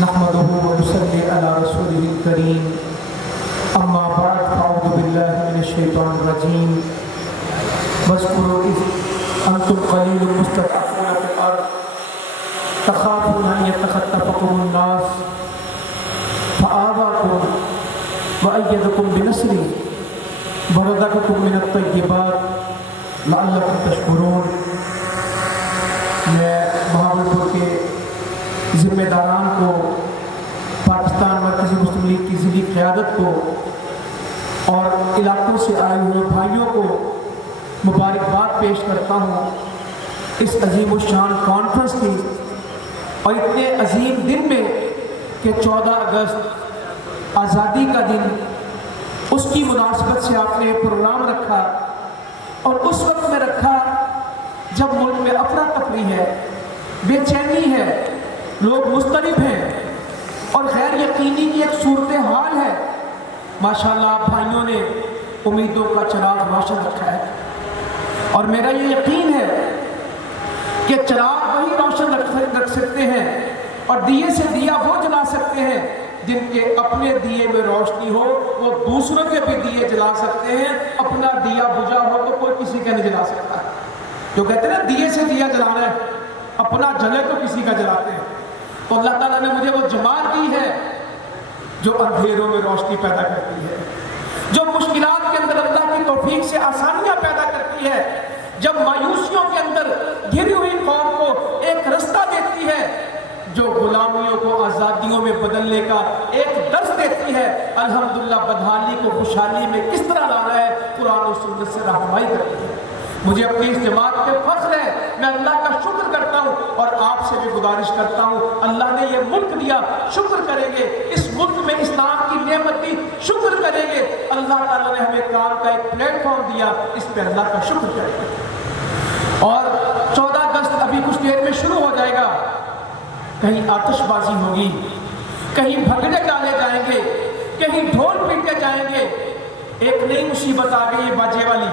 نحمده ونصلي على رسوله الكريم اما بعد فاعوذ بالله من الشيطان الرجيم واذكروا اذ انتم قليل مستضعفون في الارض تخافون ان يتخطفكم الناس فآواكم وأيدكم بنصره ورزقكم من الطيبات لعلكم تشکرون۔ میں بہاولپور کے ذمہ داران کو، پاکستان مرکزی مسلم لیگ کی ضلعی قیادت کو اور علاقوں سے آئے ہوئے بھائیوں کو مبارکباد پیش کرتا ہوں اس عظیم الشان کانفرنس کی، اور اتنے عظیم دن میں کہ 14 اگست آزادی کا دن، اس کی مناسبت سے آپ نے پروگرام رکھا، اور اس وقت میں رکھا جب ملک میں افراتفری ہے، بے چینی ہے، لوگ مضطرب ہیں اور غیر یقینی کی ایک صورتحال ہے۔ ماشاءاللہ آپ بھائیوں نے امیدوں کا چراغ روشن رکھا ہے، اور میرا یہ یقین ہے کہ چراغ وہی روشن رکھ سکتے ہیں اور دیے سے دیا وہ جلا سکتے ہیں جن کے اپنے دیے میں روشنی ہو، وہ دوسروں کے بھی دیے جلا سکتے ہیں۔ اپنا دیا بجھا ہو تو کوئی کسی کا نہیں جلا سکتا۔ جو کہتے ہیں نا دیے سے دیا جلانا ہے، اپنا جلے تو کسی کا جلاتے ہیں۔ تو اللہ تعالیٰ نے مجھے وہ جمال دی ہے جو اندھیروں میں روشنی پیدا کرتی ہے، جو مشکلات کے اندر اللہ کی توفیق سے آسانیاں پیدا کرتی ہے، جب مایوسیوں کے اندر گھری ہوئی قوم کو ایک رستہ دیتی ہے، جو غلامیوں کو آزادیوں میں بدلنے کا ایک درس دیتی ہے۔ الحمدللہ بدحالی کو خوشحالی میں کس طرح لانا ہے، قرآن و سنت سے رہنمائی کرتی ہے۔ مجھے اپنی اس جماعت پہ فخر ہے، میں اللہ کا شکر کرتا ہوں، اور آپ سے بھی گزارش کرتا ہوں، اللہ نے یہ ملک دیا، شکر کریں گے۔ اس ملک میں اسلام کی نعمت دی، شکر کریں گے۔ اللہ تعالیٰ نے ہمیں کام کا ایک پلیٹ فارم دیا، اس پہ اللہ کا شکر کریں گے۔ اور 14 اگست ابھی کچھ دیر میں شروع ہو جائے گا، کہیں آتش بازی ہوگی، کہیں بھگڑے ڈالے جائیں گے، کہیں ڈھول پیٹے جائیں گے۔ ایک نئی مصیبت آ گئی ہے باجے والی،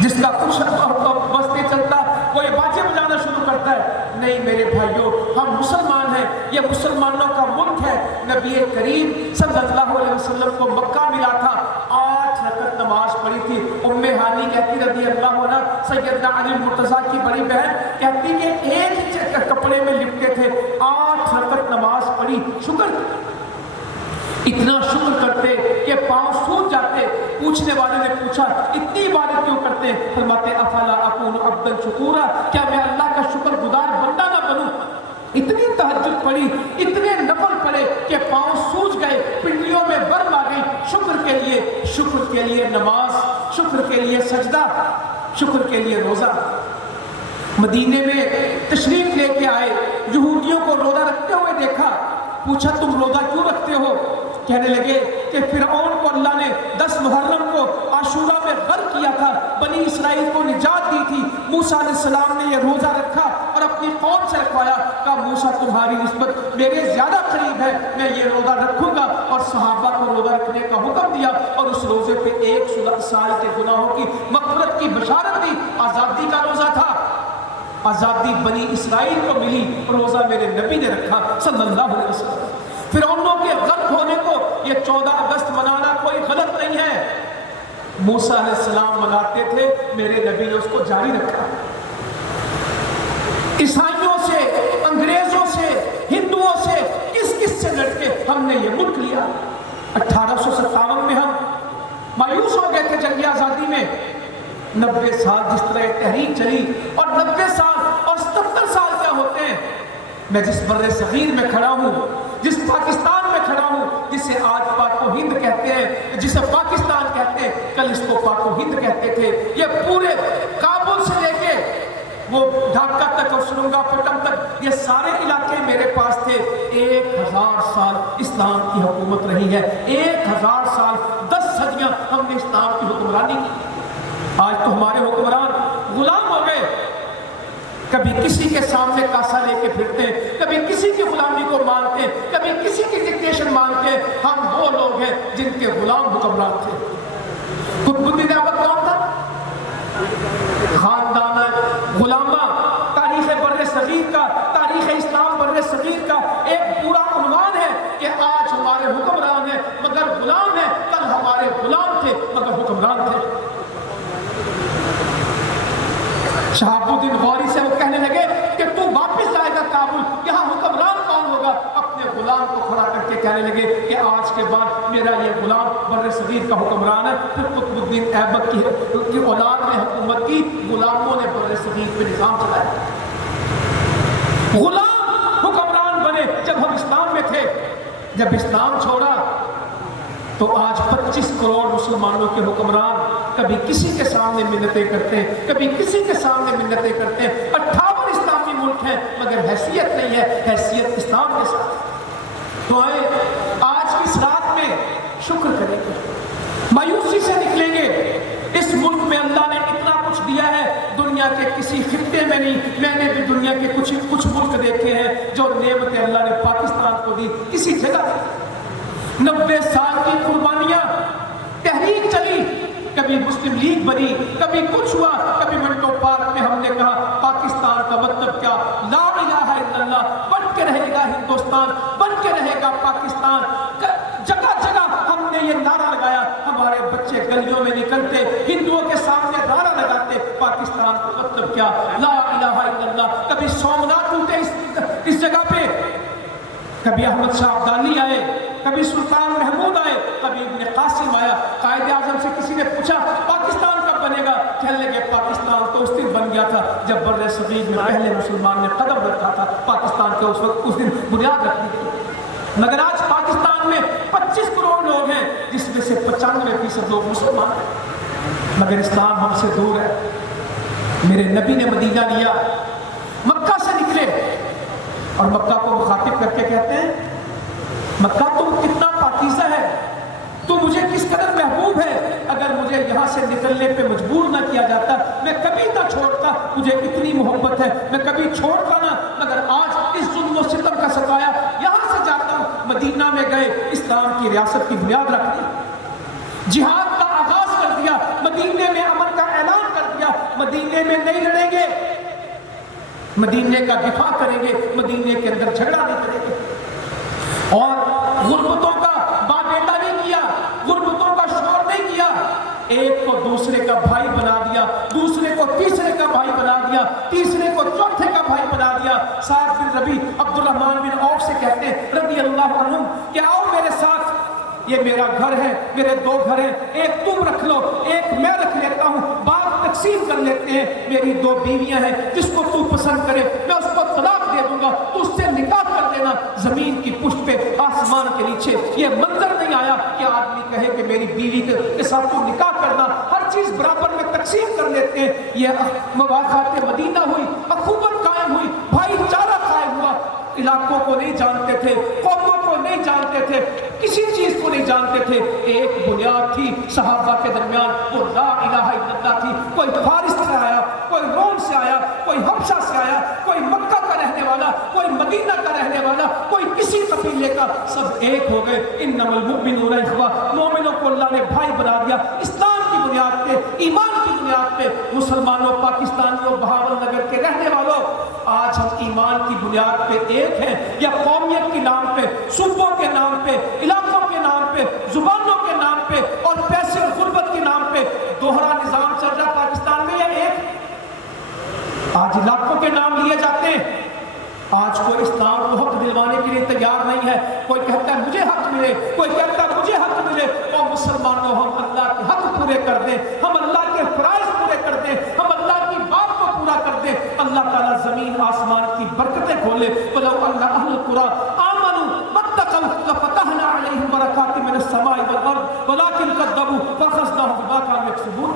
جس کا کچھ بس نہیں چلتا، کوئی باجے بجانا شروع کرتا ہے۔ نہیں میرے بھائیوں، ہم مسلمان ہیں، یہ مسلمانوں کا ملک ہے۔ نبی کریم صلی اللہ علیہ وسلم کو مکہ ملا تھا، 8 رکعت نماز پڑھی تھی۔ ام ہانی کہتی رضی اللہ عنہ، سیدنا علی مرتضیٰ کی بڑی بہن کہتی کہ ایک ہی کپڑے میں لپٹے تھے، 8 رکعت نماز پڑھی۔ شکر، اتنا شکر کرتے کہ پاؤں سوج جاتے۔ پوچھنے والے نے پوچھا اتنی عبادت کیوں کرتے؟ فرماتے افلا اکون عبدا شکورا، کیا میں اللہ کا شکر گزار بندہ نہ بنوں؟ اتنی تہجد پڑھی، اتنے نفل پڑھے کہ پاؤں سوج گئے، پنڈلیوں میں برم آ گئی۔ شکر کے لیے نماز، شکر کے لیے سجدہ، شکر کے لیے روزہ۔ مدینے میں تشریف لے کے آئے، یہودیوں کو روزہ رکھتے ہوئے دیکھا، پوچھا تم روزہ کیوں رکھتے ہو؟ کہنے لگے کہ فرعون کو اللہ نے 10 محرم کو عاشورہ میں غرق کیا تھا، بنی اسرائیل کو نجات دی تھی۔ موسیٰ علیہ السلام نے یہ روزہ رکھا اور اپنی قوم سے رکھوایا، کہا موسیٰ تمہاری نسبت میرے زیادہ قریب ہے، میں یہ روزہ رکھوں گا، اور صحابہ کو روزہ رکھنے کا حکم دیا، اور اس روزے پہ 1 سال کے گناہوں کی مغفرت کی بشارت دی۔ آزادی کا روزہ تھا، آزادی بنی اسرائیل کو ملی، روزہ میرے نبی نے رکھا صلی اللہ علیہ وسلم۔ فرعونوں کے غرق ہونے کو یہ 14 اگست منانا کوئی غلط نہیں ہے، موسیٰ علیہ السلام مناتے تھے، میرے نبی نے اس کو جاری رکھا۔ عیسائیوں سے، انگریزوں سے، ہندوؤں سے، کس سے لڑ کے ہم نے یہ ملک لیا۔ 1857 میں ہم مایوس ہو گئے تھے جنگ آزادی میں۔ 90 سال جس طرح ایک تحریک چلی، اور 90 سال اور 77 سال کیا ہوتے ہیں۔ میں جس بر صغیر میں کھڑا ہوں، جس پاکستان میں کھڑا ہوں، جسے آج پاک و ہند کہتے ہیں، جسے پاکستان کہتے ہیں، کل اس کو پاک و ہند کہتے تھے۔ یہ پورے کابل سے لے کے وہ ڈھاکہ تک اور سرنگا پٹم تک، یہ سارے علاقے میرے پاس تھے۔ 1000 سال اسلام کی حکومت رہی ہے، 1000 سال 10 صدیاں ہم نے اسلام کی حکمرانی کی۔ آج تو ہمارے حکمران غلام ہو گئے، کبھی کسی کے سامنے کاسا لے کے پھرتے ہیں، کبھی کسی کی غلامی کو مانتے ہیں، کبھی کسی کی ڈکٹیشن مانتے ہیں۔ ہم وہ لوگ ہیں جن کے غلام حکمران تھے۔ قطب الدین ایبک کون تھا؟ خاندان غلامہ، تاریخ بر صغیر کا، تاریخ اسلام بر صغیر کا ایک शहाबुद्दीन गौरी से वो कहने लगे कि तू वापस आएगा काबुल, यहाँ हुक्मरान कौन होगा? अपने गुलाम को खड़ा करके कहने लगे कि आज के बाद मेरा ये गुलाम बर्र सगीर का हुक्मरान है। फिर कुतुबुद्दीन ऐबक की औलाद ने हुकूमत की, गुलामों ने बर्र सगीर पे निजाम चलाया, गुलाम हुक्मरान बने। जब हम इस्लाम में थे, जब इस्लाम छोड़ा तो आज 25 करोड़ मुसलमानों के हुक्मरान कभी किसी के सामने मिन्नतें करते हैं, कभी किसी के सामने मिन्नतें करते हैं। 58 इस्लामी मुल्क हैं मगर हैसियत नहीं है, हैसियत इस्लाम के साथ। तो आए आज की इस रात में शुक्र करेंगे, मायूसी से निकलेंगे। इस मुल्क में अल्लाह ने इतना कुछ दिया है, दुनिया के किसी खित्ते में नहीं। मैंने भी दुनिया के कुछ मुल्क देखे हैं जो नेमतें अल्लाह ने पाकिस्तान को दी, किसी जगह 90 साल की कुर्बानियां, तहरीक चली, कभी मुस्लिम लीग बनी, कभी कुछ हुआ, कभी मिंटो पार्क में हमने कहा पाकिस्तान का मतलब क्या, ला इलाहा इल्लल्लाह, बन के रहेगा हिंदुस्तान, बन के रहेगा पाकिस्तान। जगह जगह हमने ये नारा लगाया, हमारे बच्चे गलियों में निकलते हिंदुओं के सामने नारा लगाते पाकिस्तान का मतलब क्या, ला इलाहा इल्लल्लाह। कभी सोमनाथ टूटे इस जगह पे, कभी अहमद शाह अब्दाली आए, कभी सुल्तान महमूद आए, कभी इब्न कासिम आया। कायद आज़म से किसी ने पूछा पाकिस्तान कब बनेगा, कहने लगे पाकिस्तान तो उस दिन बन गया था जब बर्रे सगीर में पहले मुसलमान ने कदम रखा था, पाकिस्तान के उस दिन बुनियाद रखी थी। मगर आज पाकिस्तान में 25 करोड़ लोग हैं जिसमें से 95% लोग मुसलमान हैं, मगर इस्लाम हमसे दूर है। मेरे नबी ने मदीना लिया, मक्का से निकले और मक्का को मुखातिब करके कहते हैं मक्का तुम कितना पाकीज़ा है, तू मुझे किस कदर महबूब है। अगर मुझे यहाँ से निकलने पे मजबूर ना किया जाता मैं कभी ना छोड़ता, मुझे इतनी मोहब्बत है मैं कभी छोड़ता ना, मगर आज इस जुल्म और सितम का सताया यहाँ से जाता हूँ। मदीना में गए, इस्लाम की रियासत की बुनियाद रख दी, जिहाद का आगाज कर दिया, मदीने में अमन का ऐलान कर दिया। मदीने में नहीं लड़ेंगे, मदीने का दिफा करेंगे, मदीने के अंदर झगड़ा नहीं करेंगे। और गुर्बतों का बाबेटा नहीं किया, गुर्बतों का शोर नहीं किया, एक को दूसरे का भाई बना दिया, दूसरे को तीसरे का भाई बना दिया, तीसरे को चौथे का भाई बना दिया। साद बिन रबी अब्दुर्रहमान बिन औफ से कहते हैं रज़ी अल्लाह अन्हुम कि आओ मेरे साथ, ये मेरा घर है, मेरे 2 घर हैं, एक तुम रख लो, एक मैं रख लेता हूँ, बात तकसीम कर लेते हैं। मेरी 2 बीवियां हैं, जिसको तू पसंद करे मैं उसको तलाक दे दूंगा, तू उससे निकाह कर देना। जमीन की पुष्ट पे, आसमान के नीचे ये मंजर नहीं आया कि आदमी कहे कि मेरी बीवी के साथ तू निकाह करना। हर चीज बराबर में तकसीम कर लेते हैं। ये मवाक़ात मदीना हुई, अख़ूवत कायम हुई, भाईचारा कायम हुआ। इलाकों को नहीं जानते थे, कौमों को नहीं जानते थे, किसी चीज को नहीं जानते थे। एक बुनियाद थी सहाबा के दरमियान, वो ला इलाहा इल्लल्लाह थी। कोई फारिस से आया, कोई रोम से आया, कोई हबशा से आया, कोई मक्का का रहने वाला, कोई मदीना का रहने वाला, कोई किसी कबीले का, सब एक हो गए। इन्नमल मुमिनूना इख्वा, मोमिनों को अल्लाह ने भाई बना दिया। इस्लाम की बुनियाद पे, ईमान की बुनियाद पे। मुसलमानों, पाकिस्तानियों, बहावल नगर के रहने वालों, आज हम ईमान की बुनियाद पे एक हैं या कौमियत के नाम पे, सूबों के नाम पे, इलाकों के नाम पे, जुबानों के नाम पे और पैसे और गुर्बत के नाम पे दोहरा निजाम चल रहा पाकिस्तान में या एक? आज इलाकों के नाम लिए जाते हैं। आज कोई इस्लाम को हक दिलवाने के लिए तैयार नहीं है। कोई कहता है मुझे हक मिले, कोई कहता है मुझे हक मिले। और मुसलमानों, हम अल्लाह के हक पूरे कर दें, हम अल्लाह के फराइज पूरे कर दें, हम अल्लाह की बात को पूरा कर दें। अल्लाह ताला जमीन आसमान की बरकतें खोले। वलौ अन्ना अहल कुरा आमनू वत्तक़व लफ़तहना अलैहिम बरकातिम मिनस समाई वल अर्द वलाकिन कज़्ज़बू फ़अख़ज़नाहुम बिमा कानू यक्सिबून।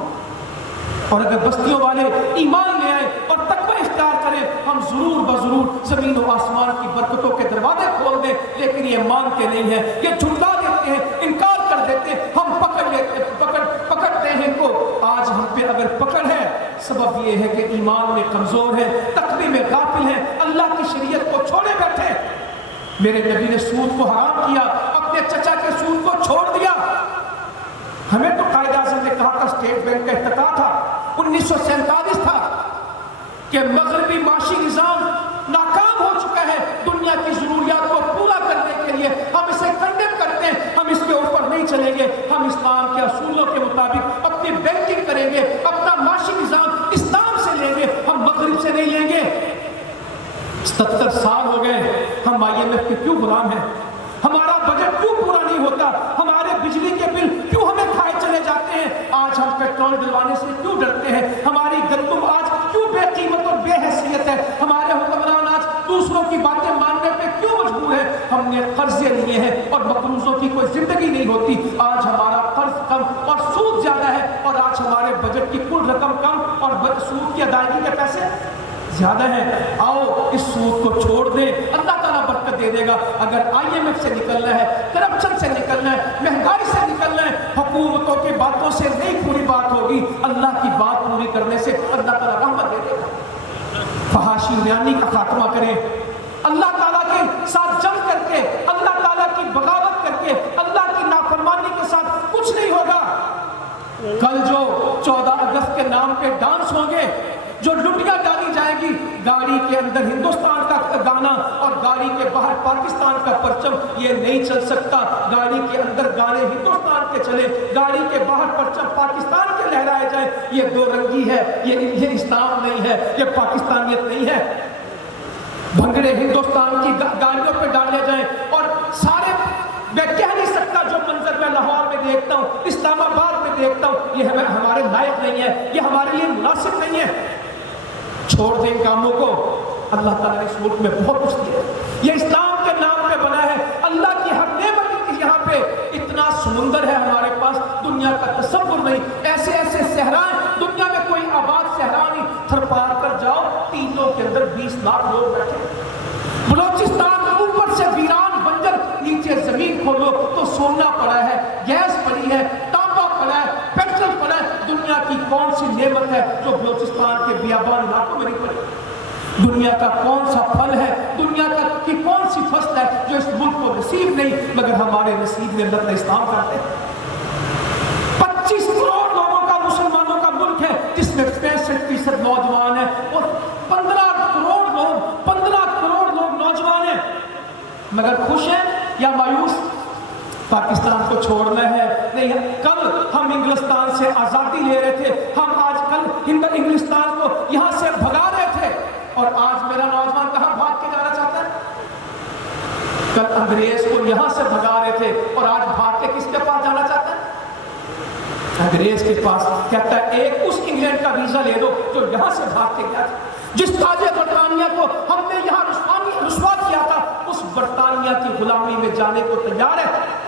और अगर बस्तियों वाले ईमान ले आए और तक़वा इख्तियार करें, हम जरूर बजरूर जमीन और आसमान की बरकतों के दरवाजे खोल दें। लेकिन ये मानते नहीं है, ये झुठला देते हैं, इनकार कर देते हैं। हम पकड़ते हैं इनको। आज हम पे अगर पकड़ है, सबब ये है कि ईमान में कमजोर है, तक़वी में गाफिल है, अल्लाह की शरीयत को छोड़े बैठे। मेरे नबी ने सूद को हराम किया, अपने चचा के सूद को छोड़ दिया। हमें तो कायद आज़म ने कहा था, स्टेट बैंक का इफ्तिताह था 1947 था कि मगरबी माशी निज़ाम नाकाम हो चुका है। दुनिया की ज़रूरियात को पूरा करने के लिए हम इसे कंडेम करते हैं, हम इसके ऊपर नहीं चलेंगे। हम इस्लाम के असूलों के मुताबिक अपनी बैंकिंग करेंगे, अपना माशी निज़ाम इस्लाम से लेंगे। हम 70 साल हो गए हम IMF के क्यों गुलाम हैं? हमारा बजट क्यों पूरा नहीं होता? हमारे बिजली के बिल क्यों हमें खाए चले जाते हैं? आज हम पेट्रोल दिलवाने से क्यों डरते हैं? हमारी गंदुम आज क्यों बेकीमत और बेहैसियत है? हमारे हुक्मरान आज दूसरों की बातें मानने पे क्यों मजबूर है? हमने कर्जे लिए हैं और मकरूजों की कोई जिंदगी नहीं होती। आज हमारा कर्ज कम और सूद ज्यादा है, और आज हमारे बजट की कुल रकम कम और सूद की अदायगी के पैसे ज्यादा है। आओ इस सूद को छोड़ दें, अल्लाह ताला बरकत दे देगा। अगर IMF से निकलना है, करप्शन से निकलना है, महंगाई से निकलना है, हुकूमतों की बातों से नहीं पूरी बात होगी, अल्लाह की बात पूरी करने से अल्लाह ताला रहमत दे देगा। फहाशी उरियानी का खात्मा करें, अल्लाह ताला के साथ जंग करके, अल्लाह ताला की बगावत करके, अल्लाह की नाफरमानी के साथ कुछ नहीं होगा। कल जो 14 अगस्त के नाम पे डांस होंगे, जो लुटियां डाली जाएगी, गाड़ी के अंदर हिंदुस्तान का गाना और गाड़ी के बाहर पाकिस्तान का परचम, ये नहीं चल सकता। गाड़ी के अंदर गाने हिंदुस्तान के चले, गाड़ी के बाहर परचम पाकिस्तान के लहराए जाए। ये दो रंगी है, ये इस्लाम नहीं है, ये पाकिस्तानियत नहीं है। भंगड़े हिंदुस्तान की गाड़ियों पे डाले जाएं और सारे, मैं कह नहीं सकता जो मंजर मैं लाहौर में देखता हूँ, इस्लामाबाद में देखता हूँ, ये हमारे लायक नहीं है, ये हमारे लिए मुनासिब नहीं है। छोड़ दें कामों को। अल्लाह ताला ने इस मुल्क में बहुत कुछ दिया, ये इस्लाम के नाम पे बना है। अल्लाह की हर नेमत यहाँ पे इतना समुंदर है हमारे पास, दुनिया का तसव्वुर नहीं। ऐसे ऐसे सहराएं, दुनिया में कोई आबाद सहरा नहीं। थरपार कर जाओ, टीलों के अंदर 20 लाख लोग बैठे। बलोचिस्तान ऊपर से वीरान बंजर, नीचे जमीन खोलो तो सोना पड़ा है, गैस पड़ी है, तांबा पड़ा है, पेट्रोल पड़ा है। दुनिया की कौन सी नेमत है जो बलोचिस्तान के बियाबान इलाकों में नहीं पड़ी? दुनिया का कौन सा फल है, दुनिया की कौन सी फसल है जो इस मुल्क को नसीब नहीं, मगर हमारे नसीब में अल्लाह इस्लाम करते हैं। 25 करोड़ लोगों का, मुसलमानों का मुल्क है, जिसमें 65% नौजवान है और 15 करोड़ लोग नौजवान हैं, मगर खुश हैं या मायूस? पाकिस्तान को छोड़ना है नहीं। कल हम इंग्लिस्तान से आजादी ले रहे थे, हम आज कल इंग्लिस्तान को यहां से भगा रहे थे, और आज मेरा नौजवान कहां भाग के जाना चाहता है? कल अंग्रेज को यहां से भगा रहे थे और आज भाग के किसके पास जाना चाहता है? अंग्रेज के पास। कहता है एक उस इंग्लैंड का वीजा ले दो जो यहां से भाग के गया था, जिस ताजे बरतानिया को हमने यहां रुस्वा किया था, उस बरतानिया की गुलामी में जाने को तैयार है।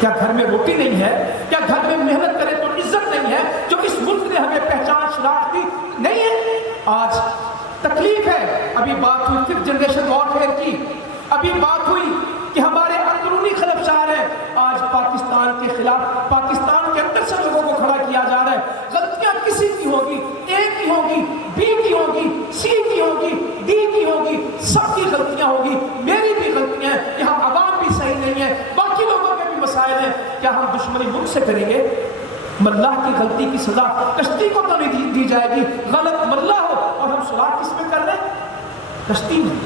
क्या घर में रोटी नहीं है? क्या घर में मेहनत करें तो इज्जत नहीं है? जो इस मुल्क ने हमें पहचान शनाख्त दी नहीं है। आज तकलीफ है। अभी बात हुई फिर जनरेशन वॉरफेयर की, अभी बात हुई कि हमारे अंदरूनी खलफशार है। आज पाकिस्तान के खिलाफ, पाकिस्तान के अंदर से लोगों को खड़ा किया जा रहा है। गलतियां किसी की होगी, ए की होगी, बी की होगी, सी की होगी, डी की होगी, सबकी गलतियां होगी, मेरी भी गलतियां हैं। यहाँ आवाम भी सही नहीं है, बाकी लोगों के भी मसाइल हैं। क्या हम दुश्मनी मुल्क से करेंगे? मल्लाह की गलती की सजा कश्ती को तो नहीं दी जाएगी। गलत मल्लाह हो और हम सुलह किस में कर रहे हैं? कश्ती में।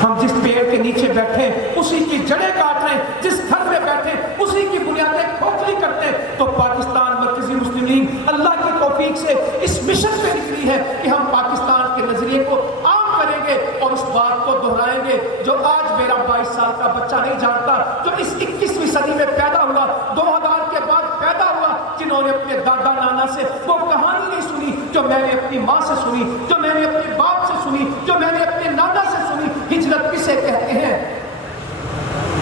हम जिस पेड़ के नीचे बैठे उसी की जड़ें काट रहे हैं, जिस घर में बैठे उसी की बुनियादें खोखली करते हैं। तो पाकिस्तान मरकजी मुस्लिम लीग अल्लाह की तौफीक से इस मिशन पे निकली है कि हम पाकिस्तान के नजरिए को आम करेंगे और उस बात को दोहराएंगे जो आज मेरा 22 साल का बच्चा नहीं जानता, जो इस 21वीं सदी में पैदा हुआ, 2000 के बाद पैदा हुआ, जिन्होंने अपने दादा नाना से वो कहानी नहीं सुनी जो मैंने अपनी माँ से सुनी, जो मैंने अपने बाप से सुनी, जो मैंने अपने नाना से सुनी। हिजरत किसे कहते हैं?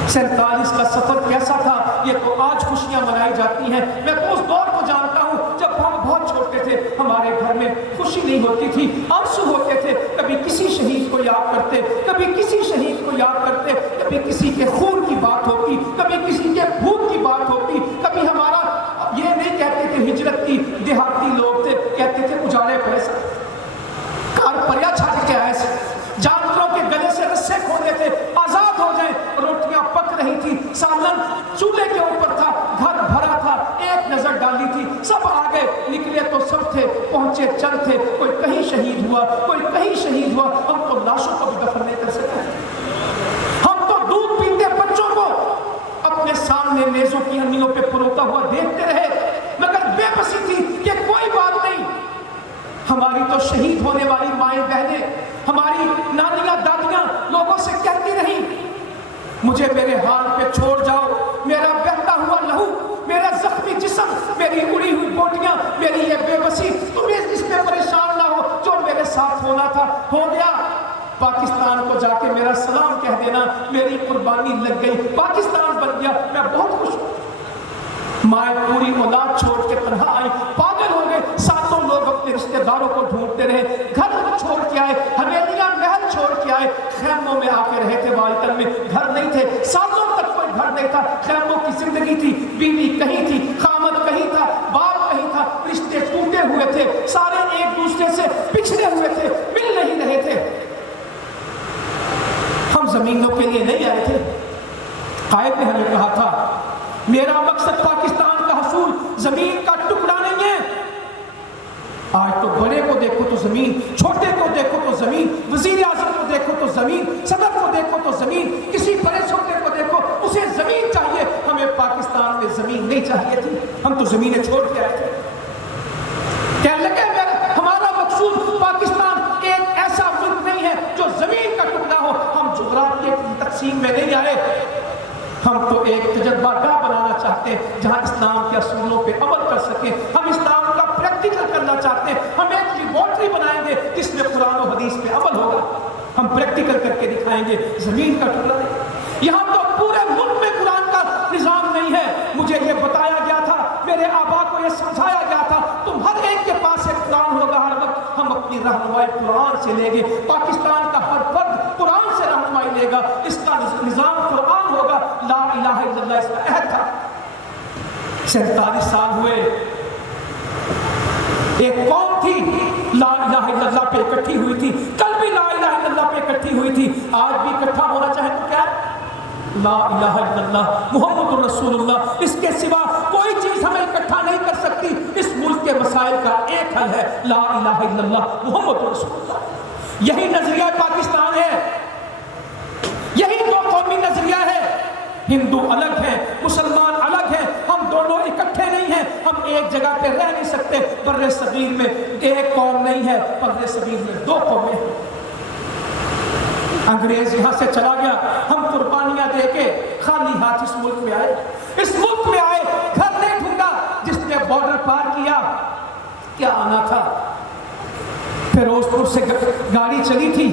47 का सफर कैसा था, ये तो आज खुशियां मनाई जाती हैं। मैं तो उस दौर को जानता हूं जब हम बहुत छोटे थे, हमारे घर में खुशी नहीं होती थी, आंसू होते थे। कभी किसी शहीद को याद करते, कभी किसी शहीद को याद करते, कभी किसी के खून की बात होती, कभी किसी के भूख की बात होती, कभी हमारा ये नहीं कहते थे हिजरत की, देहाती लोग थे, कहते थे उजाड़े पैसा कार परिया छाट के आए, जानवरों के गले से रस्से खोले थे, आजाद हो जाए। रोटियां पक रही थी, सालन चूल्हे के ऊपर था, घर भरा था, एक नजर डाली थी, सब आ गए, निकले तो सब थे, पहुंचे चंद थे। कोई कहीं शहीद हुआ, कोई कहीं शहीद हुआ। हम तो लाशों को भी दफन नहीं कर सकते। हम तो दूध पीते बच्चों को अपने सामने नेज़ों की अन्नियों पे परोता हुआ देखते रहे, मगर बेबसी थी कि कोई बात नहीं। हमारी तो शहीद होने वाली माएं बहनें, हमारी नानी مجھے میرے حال پہ چھوڑ جاؤ. میرا بہتا ہوا لہو، میرا زخمی جسم، میری اڑی ہوئی بوٹیاں، میری یہ بے بسی، تم اس پہ پریشان نہ ہو. جو میرے ساتھ ہونا تھا ہو گیا. پاکستان کو جا کے میرا سلام کہہ دینا، میری قربانی لگ گئی، پاکستان بن گیا، میں بہت خوش ہوں. مائیں پوری اولاد چھوڑ کے تنہا آئی، پاگل ہو گئے. ساتوں لوگ اپنے رشتہ داروں کو ڈھونڈتے رہے، گھر چھوڑ کے آئے، حویلیاں محل چھوڑ کے آئے، خیموں میں آ کے رہے تھے. والدن میں گھر نہیں تھے، ساتوں تک کوئی گھر نہیں تھا. خیموں کی زندگی تھی، بیوی کہیں تھی، خامد کہیں تھا، باپ کہیں تھا. رشتے ٹوٹے ہوئے تھے، سارے ایک دوسرے سے پچھڑے ہوئے تھے، مل نہیں رہے تھے. ہم زمینوں کے لیے نہیں آئے تھے. قائد نے ہمیں کہا تھا میرا مقصد پاکستان کا حصول زمین کا ٹکڑا نہیں ہے. آج تو بڑے کو دیکھو تو زمین، چھوٹے کو دیکھو تو زمین، وزیر اعظم کو دیکھو تو زمین، صدر کو دیکھو تو زمین، کسی بڑے چھوٹے کو دیکھو اسے زمین چاہیے. ہمیں پاکستان میں زمین نہیں چاہیے تھی، ہم تو زمینیں چھوڑ کے آئے تھے. کہنے لگے ہمارا مقصود پاکستان ایک ایسا ملک نہیں ہے جو زمین کا ٹکڑا ہو. ہم جغرافیے کی تقسیم میں نہیں آئے، ہم تو ایک تجربہ گاہ بنانا چاہتے ہیں جہاں اسلام کے اصولوں پہ عمل کر سکیں. ہم اسلام کا پریکٹیکل کرنا چاہتے ہیں. ہم ایک لیبارٹری بنائیں گے جس میں قرآن و حدیث پہ عمل ہوگا. ہم پریکٹیکل کر کے دکھائیں گے، زمین کا ٹکڑا نہیں. یہاں تو پورے ملک میں قرآن کا نظام نہیں ہے. مجھے یہ بتایا گیا تھا، میرے آبا کو یہ سمجھایا گیا تھا، تم ہر ایک کے پاس ایک قرآن ہوگا ہر وقت. ہم اپنی رہنمائی قرآن سے لیں گے. پاکستان کا ہر فرد قرآن سے رہنمائی لے گا. اس کا نظام قرآن ہوگا. لا الہ الا اللہ اس کا عہد تھا. 47 سال ہوئے، ایک قوم تھی لا الہ الا اللہ پہ اکٹھی ہوئی تھی. کل بھی لا الہ الا اللہ پہ اکٹھی ہوئی تھی، آج بھی اکٹھا ہونا چاہے تو کیا لا الہ الا اللہ محمد رسول اللہ. اس کے سوا کوئی چیز ہمیں اکٹھا نہیں کر سکتی. اس ملک کے مسائل کا ایک حل ہے، لا الہ الا اللہ محمد رسول اللہ. یہی نظریہ پاکستان ہے، یہی دو قومی نظریہ ہے. ہندو الگ ہے، مسلمان الگ ہے، ہم دونوں اکٹھے نہیں ہیں. ہم ایک جگہ پہ رہ نہیں سکتے. بر صغیر میں ایک قوم نہیں ہے، بر صغیر میں دو قومیں ہیں. انگریز یہاں سے چلا گیا، ہم قربانیاں دے کے خالی ہاتھ اس ملک میں آئے. اس ملک میں آئے، گھر نہیں ڈھونڈا. جس نے بارڈر پار کیا، کیا آنا تھا. فیروز پور سے گاڑی چلی تھی،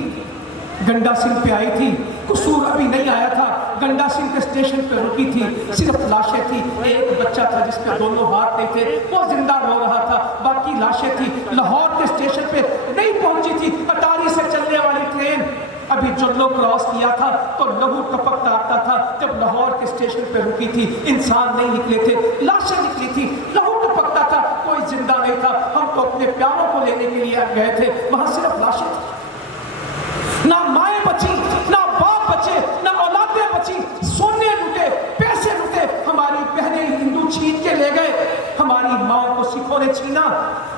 گنڈا سنگھ پہ آئی تھی. قصور ابھی نہیں آیا تھا، گنڈا سنگھ کے اسٹیشن پہ رکی تھی. صرف لاشیں تھی. ایک بچہ تھا جس پہ دونوں ہاتھ نہیں تھے، وہ زندہ رو رہا تھا. باقی لاشیں تھی. لاہور کے اسٹیشن پہ نہیں پہنچی تھی. اٹاری سے چلنے والی ٹرین ابھی جلو کراس کیا تھا تو لہو ٹپکتا آتا تھا. جب لاہور کے اسٹیشن پہ رکی تھی، انسان نہیں نکلے تھے، لاشیں نکلی تھی، لہو ٹپکتا تھا، کوئی زندہ نہیں تھا. ہم تو اپنے پیاروں کو لینے کے لیے گئے تھے، وہاں صرف لاشیں تھی. نہ مائیں بچی، نہ باپ بچے، نہ اولادیں بچی. سونے لوٹے، پیسے لوٹے. ہماری بہنیں ہندو چھین کے لے گئے، ہماری ماں کو سکھوں نے چھینا.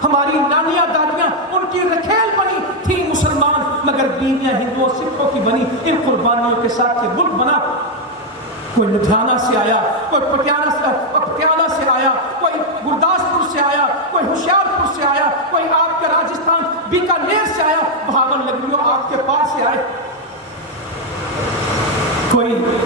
ہماری نانیاں دادیاں ان کی رکھیل بنی تھی مسلمان، مگر بیویاں ہندوؤں سکھوں کی بنی. ان قربانیوں کے ساتھ یہ ملک بنا. کوئی لدھیانہ سے آیا، کوئی پٹیالہ سے آیا، کوئی گرداسپور سے آیا، کوئی ہوشیارپور سے آیا، کوئی آپ کے راجستھان بیکانیر سے آیا، بہاول لکھنؤ آپ کے پاس سے آئے. کوئی